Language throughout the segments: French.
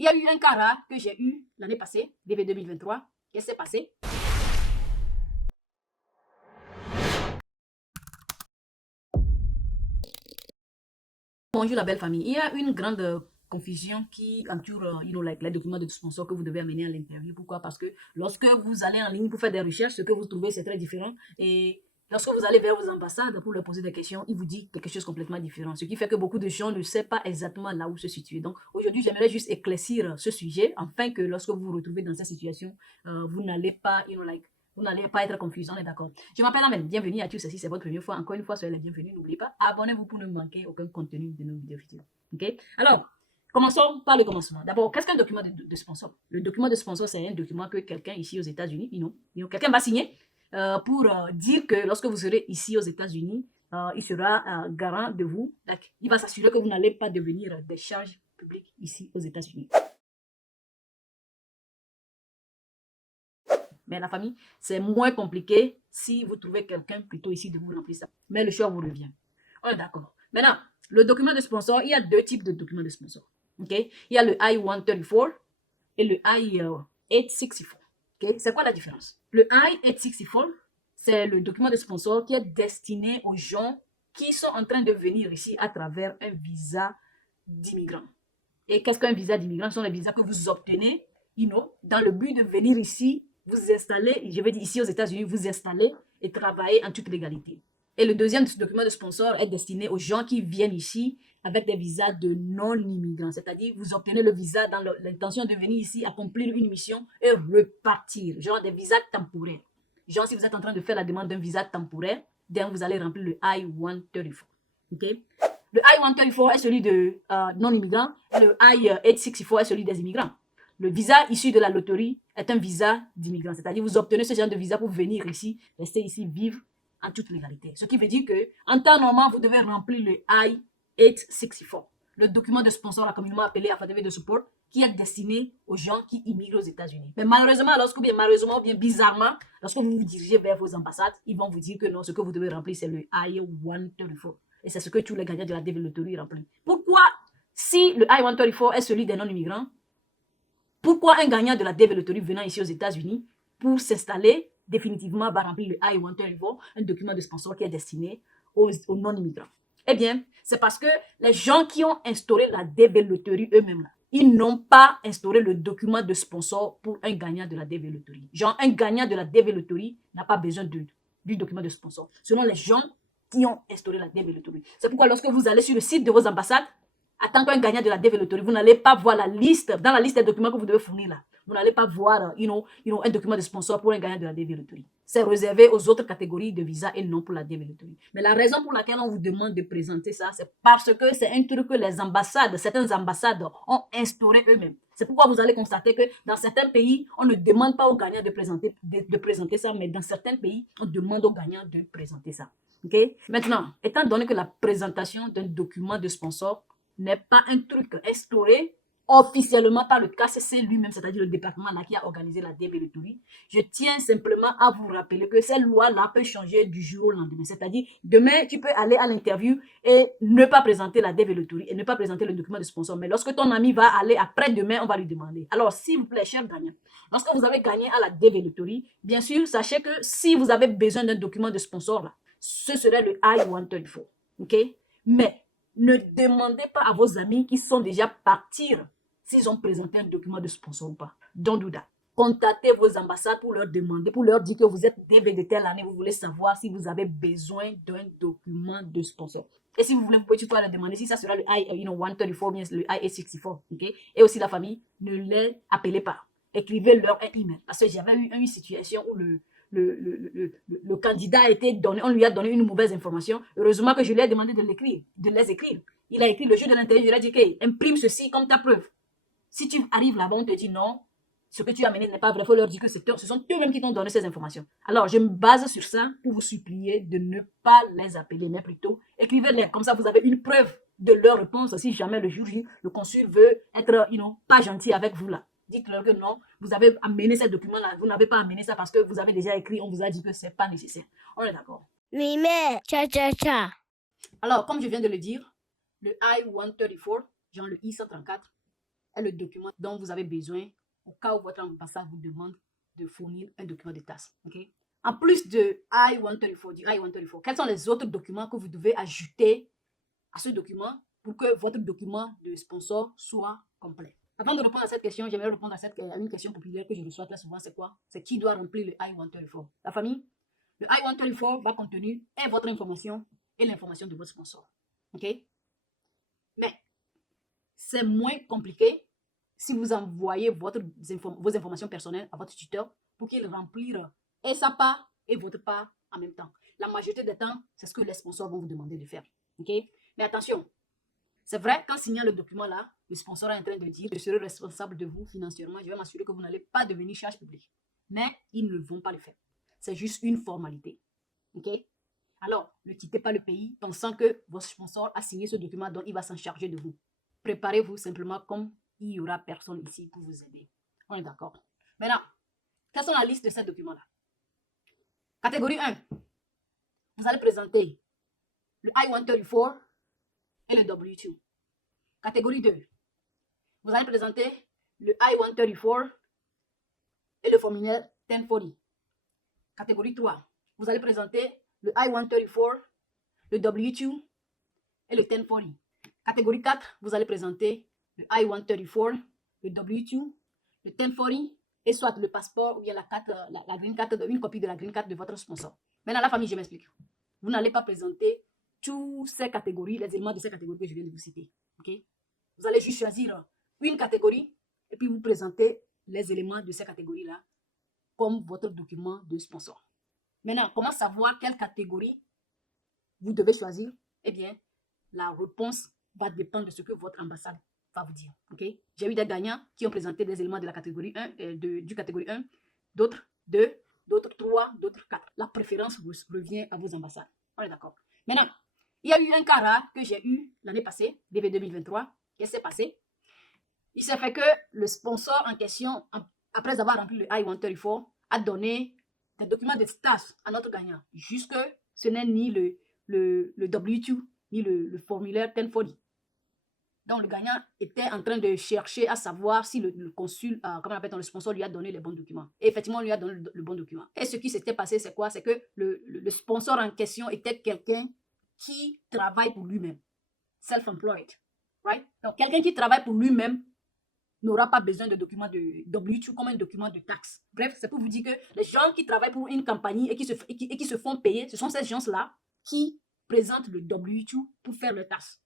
Il y a eu un cas rare que j'ai eu l'année passée, début 2023. Qu'est-ce qui s'est passé? Bonjour la belle famille. Il y a une grande confusion qui entoure les documents de sponsor que vous devez amener à l'interview. Pourquoi? Parce que lorsque vous allez en ligne pour faire des recherches, ce que vous trouvez, c'est très différent. Et lorsque vous allez vers vos ambassades pour leur poser des questions, ils vous disent quelque chose de complètement différent. Ce qui fait que beaucoup de gens ne savent pas exactement là où se situer. Donc aujourd'hui, j'aimerais juste éclaircir ce sujet afin que lorsque vous vous retrouvez dans cette situation, vous n'allez pas, vous n'allez pas être confus, on est d'accord. Je m'appelle Amel, bienvenue à tous. Si c'est votre première fois, encore une fois, soyez les bienvenus. N'oubliez pas, abonnez-vous pour ne manquer aucun contenu de nos vidéos futures. Ok? Alors, commençons par le commencement. D'abord, qu'est-ce qu'un document de sponsor? Le document de sponsor, c'est un document que quelqu'un ici aux États-Unis, quelqu'un va signer pour dire que lorsque vous serez ici aux États-Unis, il sera garant de vous. Il va s'assurer que vous n'allez pas devenir des charges publiques ici aux États-Unis. Mais la famille, c'est moins compliqué si vous trouvez quelqu'un plutôt ici de vous remplir ça. Mais le choix vous revient. On est d'accord. Maintenant, le document de sponsor, il y a deux types de documents de sponsor. Okay? Il y a le I-134 et le I-864. Okay? C'est quoi la différence? Le I-864, c'est le document de sponsor qui est destiné aux gens qui sont en train de venir ici à travers un visa d'immigrant. Et qu'est-ce qu'un visa d'immigrant? Ce sont les visas que vous obtenez, dans le but de venir ici, vous installer, je veux dire ici aux États-Unis, vous installer et travailler en toute légalité. Et le deuxième document de sponsor est destiné aux gens qui viennent ici avec des visas de non-immigrants. C'est-à-dire, vous obtenez le visa dans l'intention de venir ici, accomplir une mission et repartir. Genre des visas temporaires. Genre, si vous êtes en train de faire la demande d'un visa temporaire, vous allez remplir le I-134. OK? Le I-134 est celui de non-immigrants et le I-864 est celui des immigrants. Le visa issu de la loterie est un visa d'immigrant. C'est-à-dire vous obtenez ce genre de visa pour venir ici, rester ici, vivre en toute légalité. Ce qui veut dire qu'en temps normal, vous devez remplir le I-864, le document de sponsor, communément appelé affidavit de support, qui est destiné aux gens qui immigrent aux États-Unis. Mais malheureusement, ou bien bizarrement, lorsque vous vous dirigez vers vos ambassades, ils vont vous dire que non, ce que vous devez remplir, c'est le I-134. Et c'est ce que tous les gagnants de la DV Lottery remplissent. Pourquoi, si le I-134 est celui des non-immigrants, pourquoi un gagnant de la DV Lottery venant ici aux États-Unis pour s'installer définitivement va remplir le I-134, un document de sponsor qui est destiné aux non-immigrants? Eh bien, c'est parce que les gens qui ont instauré la DV Lottery eux-mêmes, ils n'ont pas instauré le document de sponsor pour un gagnant de la DV Lottery. Genre, un gagnant de la DV Lottery n'a pas besoin du document de sponsor. Selon les gens qui ont instauré la DV Lottery. C'est pourquoi lorsque vous allez sur le site de vos ambassades, en tant qu'un gagnant de la DV Lottery, vous n'allez pas voir la liste, dans la liste des documents que vous devez fournir là. Vous n'allez pas voir un document de sponsor pour un gagnant de la DV Lottery. C'est réservé aux autres catégories de visa et non pour la DV Lottery. Mais la raison pour laquelle on vous demande de présenter ça, c'est parce que c'est un truc que les ambassades, certaines ambassades ont instauré eux-mêmes. C'est pourquoi vous allez constater que dans certains pays, on ne demande pas aux gagnants de présenter ça, mais dans certains pays, on demande aux gagnants de présenter ça. Okay? Maintenant, étant donné que la présentation d'un document de sponsor n'est pas un truc instauré officiellement par le KCC lui-même, c'est-à-dire le département là qui a organisé la DV Lottery, je tiens simplement à vous rappeler que cette loi-là peut changer du jour au lendemain. C'est-à-dire, demain, tu peux aller à l'interview et ne pas présenter la DV Lottery et ne pas présenter le document de sponsor. Mais lorsque ton ami va aller après-demain, on va lui demander. Alors, s'il vous plaît, cher gagnant, lorsque vous avez gagné à la DV Lottery, bien sûr, sachez que si vous avez besoin d'un document de sponsor, là, ce serait le I-134. OK? Mais ne demandez pas à vos amis qui sont déjà partis s'ils ont présenté un document de sponsor ou pas. Don't do that. Contactez vos ambassades pour leur demander, pour leur dire que vous êtes DV de telle année, vous voulez savoir si vous avez besoin d'un document de sponsor. Et si vous voulez, vous pouvez toujours leur demander si ça sera le I-134 bien le I-864. Okay? Et aussi la famille, ne les appelez pas. Écrivez-leur un email. Parce que j'avais eu une situation où le candidat a été donné, on lui a donné une mauvaise information. Heureusement que je lui ai demandé de les écrire. Il a écrit le jour de l'interview, je lui ai dit, okay, imprime ceci comme ta preuve. Si tu arrives là-bas, on te dit non, ce que tu as amené n'est pas vrai, il faut leur dire que ce sont eux-mêmes qui t'ont donné ces informations. Alors, je me base sur ça pour vous supplier de ne pas les appeler, mais plutôt écrivez-les. Comme ça, vous avez une preuve de leur réponse. Si jamais le jour J, le consul veut être, pas gentil avec vous là. Dites-leur que non, vous avez amené ces documents-là, vous n'avez pas amené ça parce que vous avez déjà écrit, on vous a dit que ce n'est pas nécessaire. On est d'accord. Mais, cha. Alors, comme je viens de le dire, le I-134, genre le I-134, est le document dont vous avez besoin au cas où votre ambassade vous demande de fournir un document de TAS. Okay? En plus de I-134, du I-134, quels sont les autres documents que vous devez ajouter à ce document pour que votre document de sponsor soit complet? Avant de répondre à cette question, j'aimerais répondre à une question populaire que je reçois très souvent, c'est quoi? C'est qui doit remplir le I-134? La famille? Le I-134 va contenir votre information et l'information de votre sponsor. OK? Mais c'est moins compliqué si vous envoyez vos informations personnelles à votre tuteur pour qu'il remplisse et sa part et votre part en même temps. La majorité des temps, c'est ce que les sponsors vont vous demander de faire. OK? Mais attention, c'est vrai, qu'en signant le document là, le sponsor est en train de dire « Je serai responsable de vous financièrement, je vais m'assurer que vous n'allez pas devenir charge publique. » Mais ils ne vont pas le faire. C'est juste une formalité. OK? Alors, ne quittez pas le pays pensant que votre sponsor a signé ce document dont il va s'en charger de vous. Préparez-vous simplement comme il n'y aura personne ici pour vous aider. On est d'accord? Maintenant, quelles sont la liste de ces documents-là? Catégorie 1. Vous allez présenter le I-134 et le W2. Catégorie 2. Vous allez présenter le I-134 et le formulaire 1040. Catégorie 3. Vous allez présenter le I-134, le W2 et le 1040. Catégorie 4. Vous allez présenter le I-134, le W2, le 1040 et soit le passeport ou bien la carte, la green card, une copie de la green card de votre sponsor. Maintenant, la famille, je m'explique. Vous n'allez pas présenter toutes ces catégories, les éléments de ces catégories que je viens de vous citer. Okay? Vous allez juste choisir une catégorie et puis vous présentez les éléments de ces catégories-là comme votre document de sponsor. Maintenant, comment savoir quelle catégorie vous devez choisir? Eh bien, la réponse va dépendre de ce que votre ambassade va vous dire. Okay? J'ai eu des gagnants qui ont présenté des éléments de la catégorie 1, du catégorie 1, d'autres 2, d'autres 3, d'autres 4. La préférence revient à vos ambassades. On est d'accord. Maintenant, il y a eu un cas rare que j'ai eu l'année passée, début 2023. Qu'est-ce qui s'est passé? Il s'est fait que le sponsor en question, après avoir rempli le I-134, a donné des documents de stage à notre gagnant. Jusque ce n'est ni le W2, ni le formulaire 1040. Donc, le gagnant était en train de chercher à savoir si le consul, comment on appelle, le sponsor lui a donné les bons documents. Et effectivement, on lui a donné le bon document. Et ce qui s'était passé, c'est quoi? C'est que le sponsor en question était quelqu'un qui travaille pour lui-même. Self-employed. Right? Donc, quelqu'un qui travaille pour lui-même n'aura pas besoin de documents de W2 comme un document de taxe. Bref, c'est pour vous dire que les gens qui travaillent pour une compagnie et qui se font payer, ce sont ces gens-là qui présentent le W2 pour faire le taxe.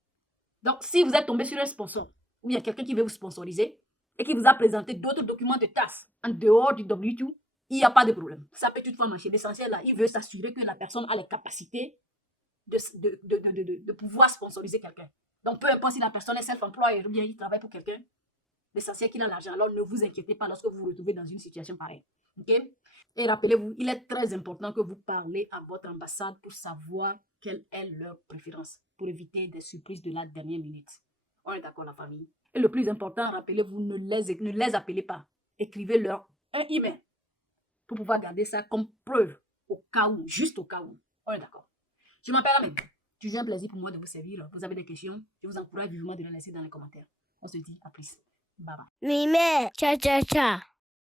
Donc, si vous êtes tombé sur un sponsor, ou il y a quelqu'un qui veut vous sponsoriser et qui vous a présenté d'autres documents de taxe en dehors du W2, il n'y a pas de problème. Ça peut toutefois marcher. L'essentiel là, il veut s'assurer que la personne a les capacités de pouvoir sponsoriser quelqu'un. Donc, peu importe si la personne est self-employed ou bien il travaille pour quelqu'un, l'essentiel qu'il a l'argent. Alors, ne vous inquiétez pas lorsque vous vous retrouvez dans une situation pareille. Okay? Et rappelez-vous, il est très important que vous parlez à votre ambassade pour savoir quelle est leur préférence, pour éviter des surprises de la dernière minute. On est d'accord, la famille? Et le plus important, rappelez-vous, ne les appelez pas. Écrivez-leur un email pour pouvoir garder ça comme preuve au cas où, juste au cas où. On est d'accord? Je m'appelle Amé. Toujours un plaisir pour moi de vous servir. Vous avez des questions, je vous encourage vivement de les laisser dans les commentaires. On se dit à plus. Bye bye. Mime, cha cha cha.